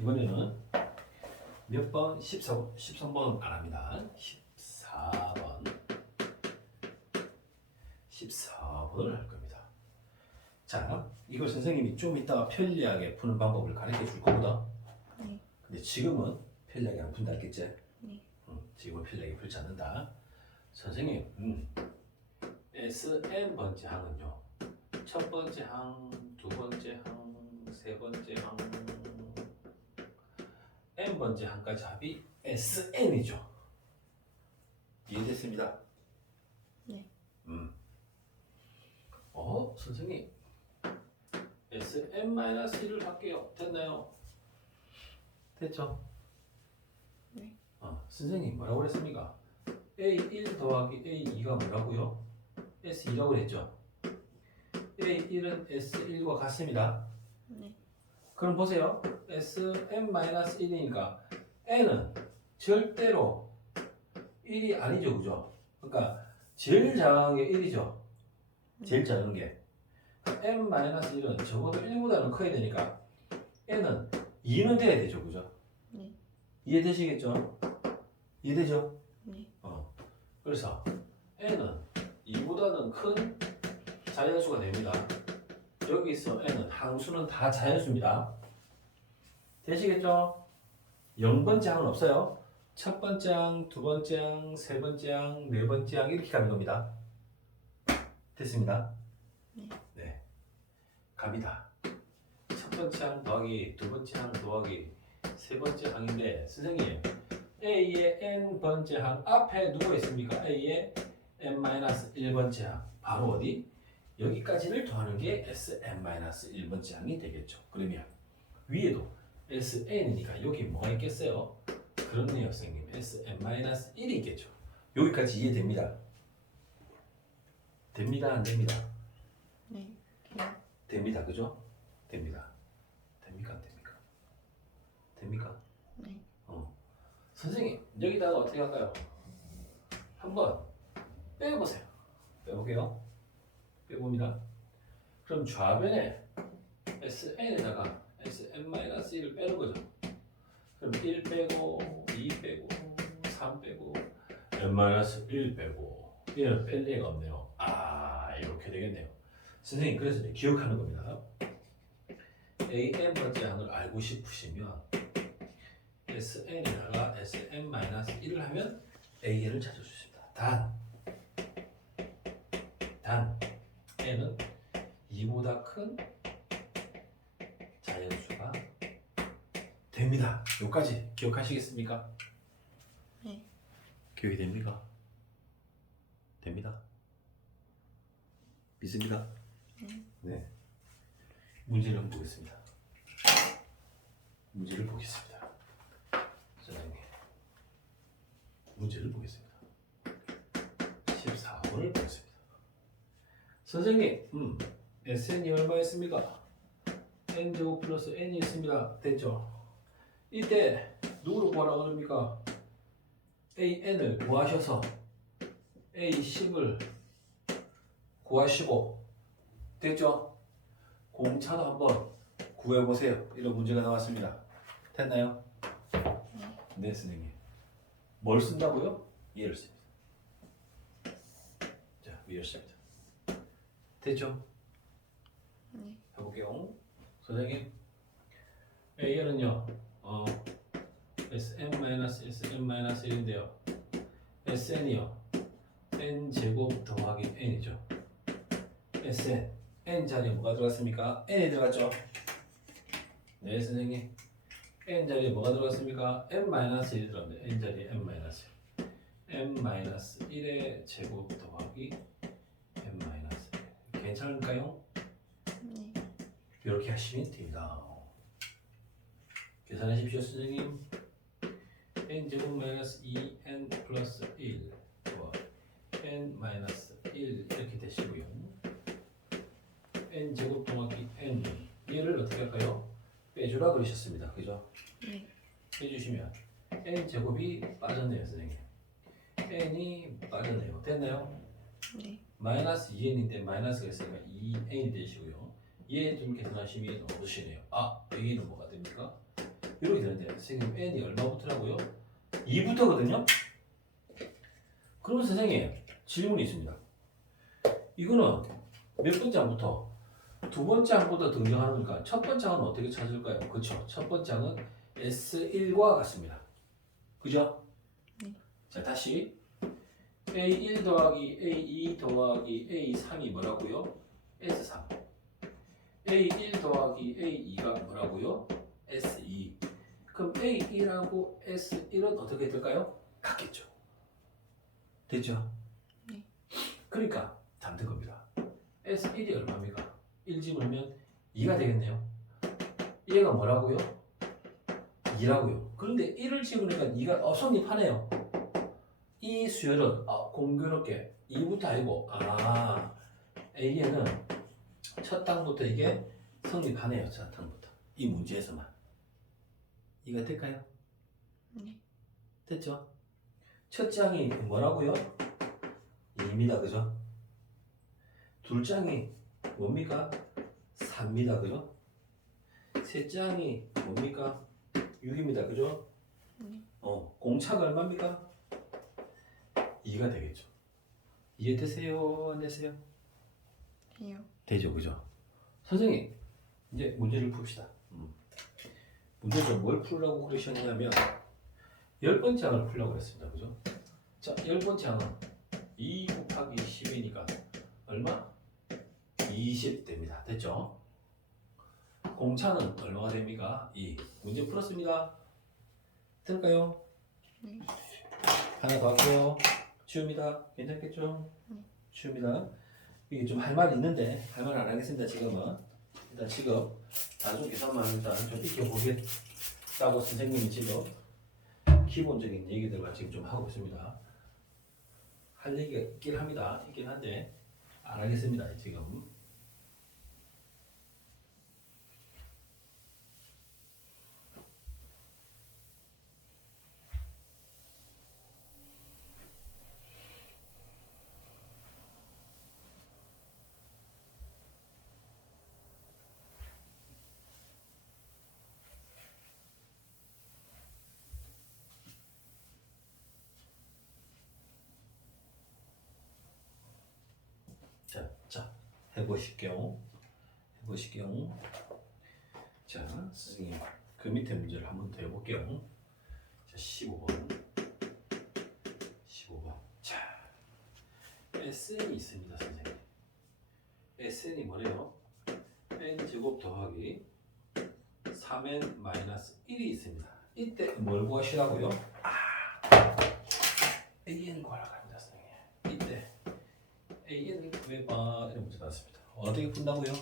이번에는 몇 번? 14, 13번 안 합니다. 14번. 14번을 할 겁니다. 자, 이걸 선생님이 좀 이따가 편리하게 푸는 방법을 가르쳐 줄 거거든. 네. 근데 지금은 편리하게 안 푼다 했겠지? 네. 응, 지금은 편리하게 풀지 않는다. 선생님, 음, SN 번째 항은요. 첫 번째 항, 두 번째 항, 세 번째 항, n 번째 항까지 합이 SN이죠. 이해됐습니다. 네. 음. 어, 선생님. SN-1을 할게요. 됐나요? 됐죠? 네. 어, 선생님 뭐라고 그랬습니까? A1 더하기 A2가 뭐라고요? S2라고 그랬죠? A1은 S1과 같습니다. 네. 그럼 보세요. Sn-1이니까 n은 절대로 1이 아니죠. 그죠? 그러니까 제일 작은 게 1이죠. 제일 작은 게. n-1은 적어도 1보다는 커야 되니까 n은 2는 돼야 되죠. 그죠? 네. 이해되시겠죠? 이해되죠? 네. 어. 그래서 n은 2보다는 큰 자연수가 됩니다. 여기서 n은 항수는 다 자연수입니다. 되시겠죠? 0번째 항은 없어요. 첫 번째 항, 두 번째 항, 세 번째 항, 네 번째 항 이렇게 가는 겁니다. 됐습니다. 네. 네. 갑니다. 첫 번째 항 더하기 두 번째 항 더하기 세 번째 항인데 선생님 A의 n번째 항 앞에 누가 있습니까? A의 n-1번째 항 바로 어디? 여기까지를 더하는 게 Sn-1번째 항이 되겠죠. 그러면 위에도 Sn이니까 여기 뭐가 있겠어요? 그렇네요, 선생님. Sn-1이 있겠죠. 여기까지 이해됩니다. 됩니다, 안 됩니다? 네. 네. 됩니다, 그죠? 됩니다. 됩니까, 안 됩니까? 됩니까? 네. 어. 선생님, 여기다가 어떻게 할까요? 한번 빼보세요. 빼볼게요. 빼봅니다. 그럼 좌변에 SN에다가 SN-1을 빼는 거죠. 그럼 1 빼고, 2 빼고, 3 빼고, N-1 빼고, 얘는 뺄 리가 없네요. 아, 이렇게 되겠네요. 선생님, 그래서 기억하는 겁니다. AN 번째 항을 알고 싶으시면 SN에다가 SN-1을 하면 AN을 찾을 수 있습니다. 단, 단, N은 2보다 큰 자연수가 됩니다. 여기까지 기억하시겠습니까? 네. 기억이 됩니까? 됩니다. 믿습니다. 네. 네. 문제를 보겠습니다. 문제를 보겠습니다. 선생님. 문제를 보겠습니다. 14번을 보겠습니다. 선생님, 음, SN이 얼마였습니까? N제곱 플러스 N이 있습니다. 됐죠? 이때 누구를 구하라고 합니까? AN을 구하셔서 A10을 구하시고 됐죠? 공차도 한번 구해보세요. 이런 문제가 나왔습니다. 됐나요? 네, 선생님. 뭘 쓴다고요? 얘를 씁니다. 자, 위를 씁니다. 됐죠? 네. 해볼게요. 선생님. A는요, 어, Sn-Sn-1인데요. Sn이요, n 제곱 더하기 n이죠. Sn, n 자리에 뭐가 들어갔습니까? n이 들어갔죠. 네, 선생님. n 자리에 뭐가 들어갔습니까? n-1이 들어갔네. n 자리에 n-1. n-1의 제곱 더하기 n-1. 괜찮을까요? 네. 이렇게 하시면 됩니다. 계산하십시오, 선생님. n 제곱 마이너스 2n 플러스 1 n 마이너스 1 이렇게 되시고요. n 제곱 더하기 n 얘를 어떻게 할까요? 빼주라 그러셨습니다. 그죠? 네. 빼주시면 n 제곱이 빠졌네요, 선생님. n이 빠졌네요. 됐나요? 네. 마이너스 2n인데 마이너스가 있으니까 2n이 되시고요. 얘둘 계산하시면 얻으시네요. 아, 여기는 뭐가 됩니까? 이렇게 선생님 n이 얼마부터라고요? 2부터거든요. 그럼 선생님 질문이 있습니다. 이거는 몇 번째 항부터 두 번째 항보다 등장하는 거니까 첫 번째 항은 어떻게 찾을까요? 그렇죠. 첫 번째 항은 S1과 같습니다. 그죠? 네. 자 다시 A1 더하기 A2 더하기 A3이 뭐라고요? S3 A1 더하기 A2가 뭐라고요? S2 그럼 A1하고 S1은 어떻게 될까요? 같겠죠 됐죠? 네. 그러니까 잠든 겁니다 S1이 얼마입니까? 1 집으면 2가 되겠네요 얘가 뭐라고요? 2라고요 그런데 1을 집으니까 2가 어, 성립하네요 이 수열은 아, 공교롭게 2부터 아니고 아 A에는 첫 땅부터 이게 성립하네요 첫 땅부터 이 문제에서만 이가 될까요? 네. 됐죠? 첫 장이 뭐라고요? 2입니다 그죠? 둘 장이 뭡니까? 3입니다 그죠? 세 장이 뭡니까? 6입니다 그죠? 네. 어, 공차가 얼마입니까? 2가 되겠죠. 이해되세요? 안 되세요? 해요. 되죠, 그죠? 선생님, 이제 문제를 풉시다. 음. 문제를 뭘 풀라고 그러셨냐면, 열 번째 항을 풀라고 했습니다. 그죠? 자, 열 번째 항은 2 곱하기 10이니까 얼마? 20 됩니다. 됐죠? 공차는 얼마가 됩니까? 2. 문제 풀었습니다. 될까요? 네. 하나 더 할게요. 치웁니다. 괜찮겠죠? 네. 치웁니다. 이게 좀 할 말이 있는데 할 말 안 하겠습니다. 지금은 일단 지금 단순 계산만 일단 좀 익혀보겠다고 선생님이 지금 기본적인 얘기들만 지금 좀 하고 있습니다. 할 얘기가 있긴 합니다. 있긴 한데 안 하겠습니다. 지금. 자, 자, 해보실게요. 해보실게요. 자, 선생님, 그 밑에 문제를 한번 더 해볼게요. 자, 15번. 15번. 자, SN이 있습니다, 선생님. SN이 뭐래요? n 제곱 더하기 3n 마이너스 1이 있습니다. 이때 뭘 구하시라고요? 아, AN 구하라고 AN 구해봐 이런 문제 나왔습니다. 어떻게 푼다고요?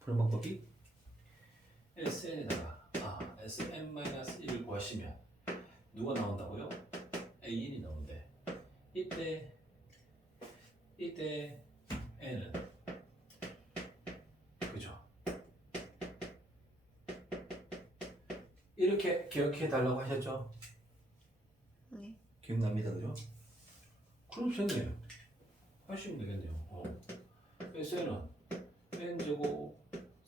푸는 방법이 SN에다가 아 SN-1을 구하시면 누가 나온다고요? AN이 나오는데 이때 이때 N은 그죠? 이렇게 기억해 달라고 하셨죠? 네. 기억납니다, 그죠? 그럼 선생님 하시면 되겠네요. 어. SN은 n 제곱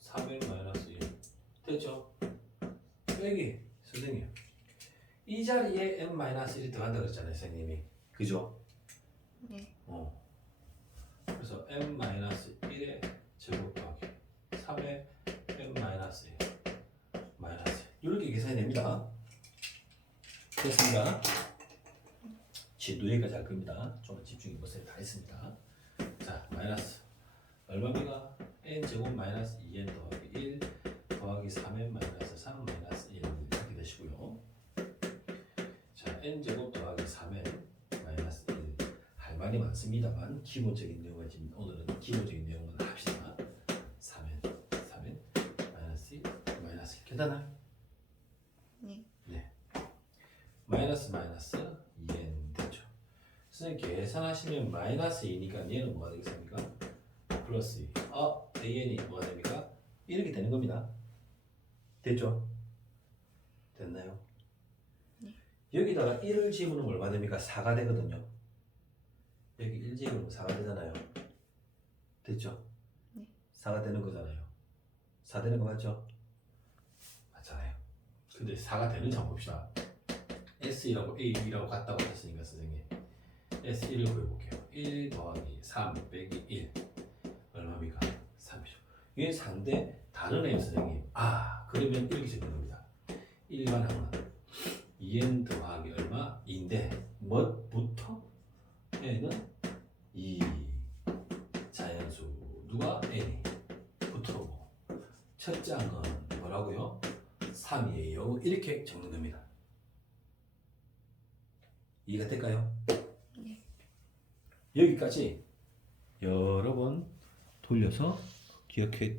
3n 마이너스 1 됐죠? 빼기 선생님 이 자리에 n 마이너스 1이 들어간다 그랬잖아요, 선생님이 그죠? 네. 어. 그래서 n 마이너스 1의 제곱 더하기 3의 n 마이너스 1 마이너스 1 이렇게 계산이 됩니다. 됐습니다. 지도 여기까지 할 겁니다. 좀 집중해 보세요. 다 했습니다. 자, 마이너스 얼마입니까? n 제곱 마이너스 2n 더하기 1 더하기 3n 마이너스 3 마이너스 1 이렇게 되시고요. 자, n 제곱 더하기 3n 마이너스 1 할 말이 많습니다만 기본적인 내용을 지금 오늘은 기본적인 내용만 합시다. 3n 3n 마이너스 1 마이너스 1 계산할 네. 마이너스 마이너스 2n 되죠. 선생님 계산하시면 마이너스 2니까 얘는 뭐가 되겠습니까? 플러스 2. 아, an이 뭐가 됩니까? 이렇게 되는 겁니다. 됐죠? 됐나요? 네. 여기다가 1을 집으면 얼마 됩니까? 4가 되거든요. 여기 1 집으면 4가 되잖아요. 됐죠? 네. 4가 되는 거잖아요. 4 되는 거 맞죠? 맞잖아요. 근데 4가 되는지 한번 봅시다. S1하고 A2라고 같다고 하셨으니까 선생님 S1을 구해볼게요. 1 더하기 3 빼기 1 얼마입니까? 30. 이게 4인데 다르네요 선생님. 아 그러면 이렇게 적는 겁니다. 일반 항은 2n 더하기 얼마? 2인데 뭐부터? n은 2 자연수 누가 n이 붙어오고 첫째 항은 뭐라고요? 3이에요. 이렇게 적는 겁니다. 이해가 될까요? 네. 여기까지 여러 번 돌려서 기억해